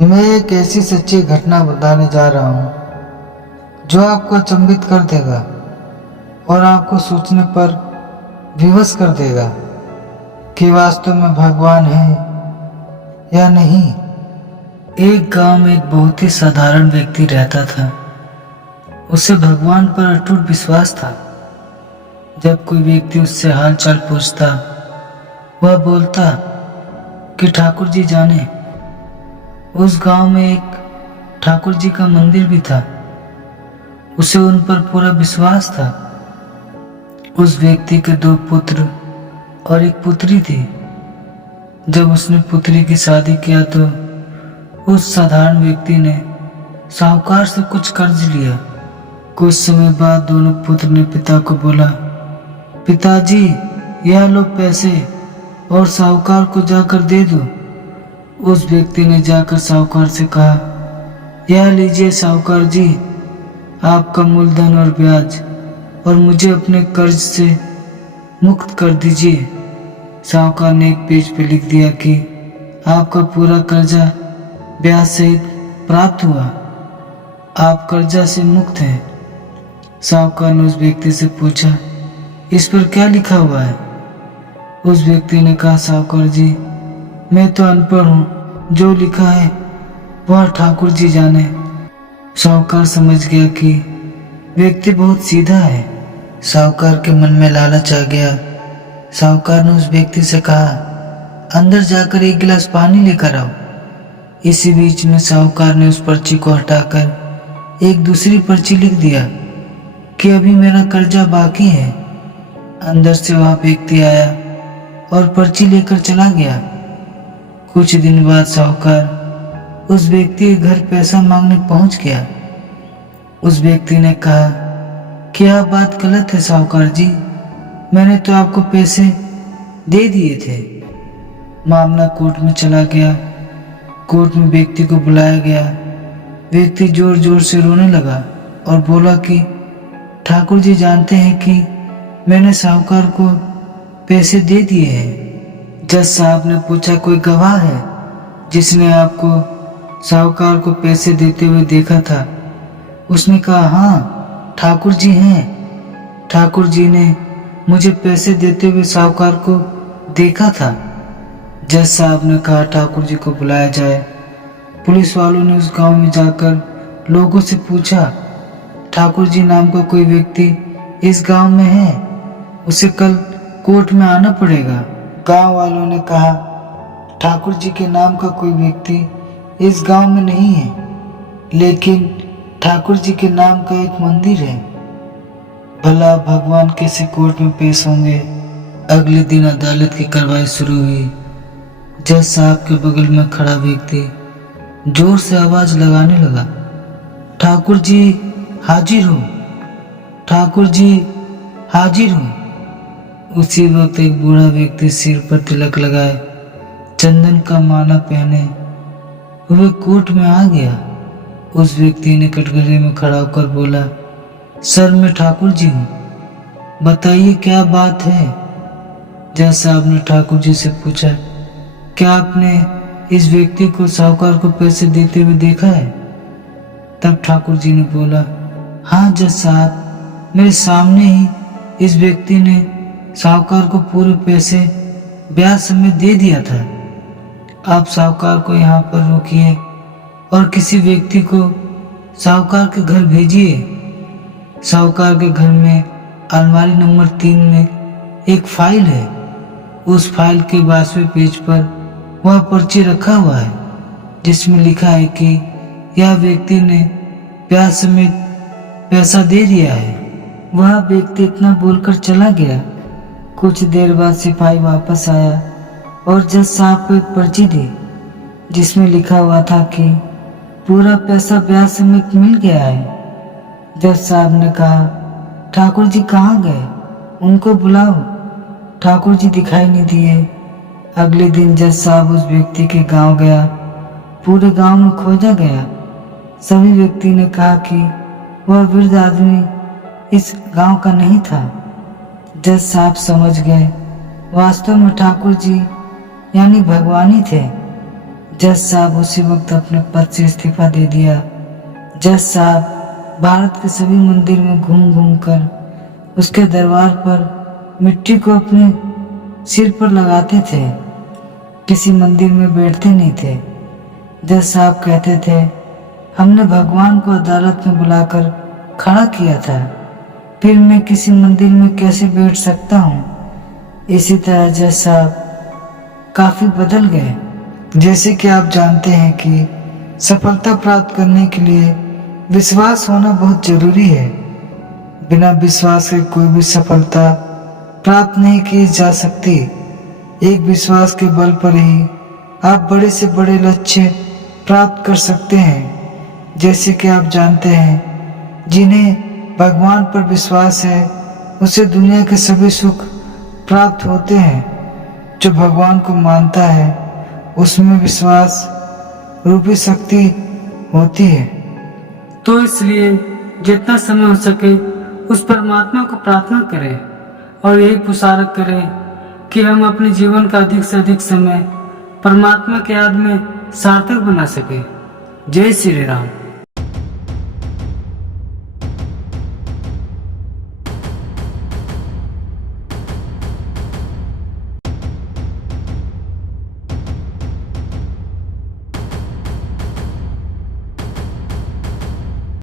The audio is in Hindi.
मैं एक ऐसी सच्ची घटना बताने जा रहा हूँ जो आपको अचंभित कर देगा और आपको सोचने पर विवश कर देगा कि वास्तव में भगवान है या नहीं। एक गांव में एक बहुत ही साधारण व्यक्ति रहता था। उसे भगवान पर अटूट विश्वास था। जब कोई व्यक्ति उससे हाल चाल पूछता, वह बोलता कि ठाकुर जी जाने। उस गांव में एक ठाकुर जी का मंदिर भी था। उसे उन पर पूरा विश्वास था। उस व्यक्ति के 2 पुत्र और एक पुत्री थी। जब उसने पुत्री की शादी किया तो उस साधारण व्यक्ति ने साहूकार से कुछ कर्ज लिया। कुछ समय बाद दोनों पुत्र ने पिता को बोला, पिताजी यह लो पैसे और साहूकार को जाकर दे दो। उस व्यक्ति ने जाकर साहूकार से कहा, यह लीजिए साहूकार जी, आपका मूलधन और ब्याज, और मुझे अपने कर्ज से मुक्त कर दीजिए। साहूकार ने एक पेज पे लिख दिया कि आपका पूरा कर्जा ब्याज सहित प्राप्त हुआ, आप कर्जा से मुक्त हैं। साहूकार ने उस व्यक्ति से पूछा, इस पर क्या लिखा हुआ है? उस व्यक्ति ने कहा, साहूकार जी मैं तो अनपढ़ हूँ, जो लिखा है वह ठाकुर जी जाने। साहूकार समझ गया कि व्यक्ति बहुत सीधा है। साहूकार के मन में लालच आ गया। साहूकार ने उस व्यक्ति से कहा, अंदर जाकर एक गिलास पानी लेकर आओ। इसी बीच में साहूकार ने उस पर्ची को हटाकर एक दूसरी पर्ची लिख दिया कि अभी मेरा कर्जा बाकी है। अंदर से वह व्यक्ति आया और पर्ची लेकर चला गया। कुछ दिन बाद साहूकार उस व्यक्ति के घर पैसा मांगने पहुंच गया। उस व्यक्ति ने कहा कि यह बात गलत है साहूकार जी, मैंने तो आपको पैसे दे दिए थे। मामला कोर्ट में चला गया। कोर्ट में व्यक्ति को बुलाया गया। व्यक्ति जोर जोर से रोने लगा और बोला कि ठाकुर जी जानते हैं कि मैंने साहूकार को पैसे दे दिए हैं। जज साहब ने पूछा, कोई गवाह है जिसने आपको साहूकार को पैसे देते हुए देखा था? उसने कहा, हाँ ठाकुर जी हैं। ठाकुर जी ने मुझे पैसे देते हुए साहूकार को देखा था। जज साहब ने कहा, ठाकुर जी को बुलाया जाए। पुलिस वालों ने उस गांव में जाकर लोगों से पूछा, ठाकुर जी नाम का कोई व्यक्ति इस गांव में है? उसे कल कोर्ट में आना पड़ेगा। गांव वालों ने कहा, ठाकुर जी के नाम का कोई व्यक्ति इस गांव में नहीं है, लेकिन ठाकुर जी के नाम का एक मंदिर है। भला भगवान कैसे कोर्ट में पेश होंगे? अगले दिन अदालत की कार्रवाई शुरू हुई। जज साहब के बगल में खड़ा व्यक्ति जोर से आवाज लगाने लगा, ठाकुर जी हाजिर हो, ठाकुर जी हाजिर हो। उसी वक्त एक बूढ़ा व्यक्ति सिर पर तिलक लगाए, चंदन का माला पहने हुए कोर्ट में आ गया। उस व्यक्ति ने कटघरे में खड़ा होकर बोला, सर मैं ठाकुर जी हूँ, बताइए क्या बात है? जज साहब ने ठाकुर जी से पूछा, क्या आपने इस व्यक्ति को साहूकार को पैसे देते हुए देखा है? तब ठाकुर जी ने बोला, हाँ जज साहब, मेरे सामने ही इस व्यक्ति ने साहूकार को पूरे पैसे ब्याज समेत दे दिया था। आप साहूकार को यहाँ पर रोकिए और किसी व्यक्ति को साहूकार के घर भेजिए। साहूकार के घर में अलमारी नंबर 3 में एक फाइल है। उस फाइल के 22वें पेज पर वह पर्ची रखा हुआ है जिसमें लिखा है कि यह व्यक्ति ने ब्याज समेत पैसा दे दिया है। वह व्यक्ति इतना बोलकर चला गया। कुछ देर बाद सिपाही वापस आया और जज साहब को एक पर्ची दी जिसमें लिखा हुआ था कि पूरा पैसा ब्याज समेत मिल गया है। जज साहब ने कहा, ठाकुर जी कहाँ गए? उनको बुलाओ। ठाकुर जी दिखाई नहीं दिए। अगले दिन जज साहब उस व्यक्ति के गांव गया। पूरे गांव में खोजा गया। सभी व्यक्ति ने कहा कि वह वृद्ध आदमी इस गांव का नहीं था। जज साहब समझ गए वास्तव में ठाकुर जी यानी भगवान ही थे। जज साहब उसी वक्त अपने पद से इस्तीफा दे दिया। जज साहब भारत के सभी मंदिर में घूम घूम कर उसके दरबार पर मिट्टी को अपने सिर पर लगाते थे, किसी मंदिर में बैठते नहीं थे। जज साहब कहते थे, हमने भगवान को अदालत में बुलाकर खड़ा किया था, फिर मैं किसी मंदिर में कैसे बैठ सकता हूँ। इसी तरह जज साहब काफी बदल गए। जैसे कि आप जानते हैं कि सफलता प्राप्त करने के लिए विश्वास होना बहुत जरूरी है। बिना विश्वास के कोई भी सफलता प्राप्त नहीं की जा सकती। एक विश्वास के बल पर ही आप बड़े से बड़े लक्ष्य प्राप्त कर सकते हैं। जैसे कि आप जानते हैं, जिन्हें भगवान पर विश्वास है उसे दुनिया के सभी सुख प्राप्त होते हैं। जो भगवान को मानता है उसमें विश्वास रूपी शक्ति होती है। तो इसलिए जितना समय हो सके उस परमात्मा को प्रार्थना करें और यही पुकारक करें कि हम अपने जीवन का अधिक से अधिक समय परमात्मा के याद में सार्थक बना सके। जय श्री राम।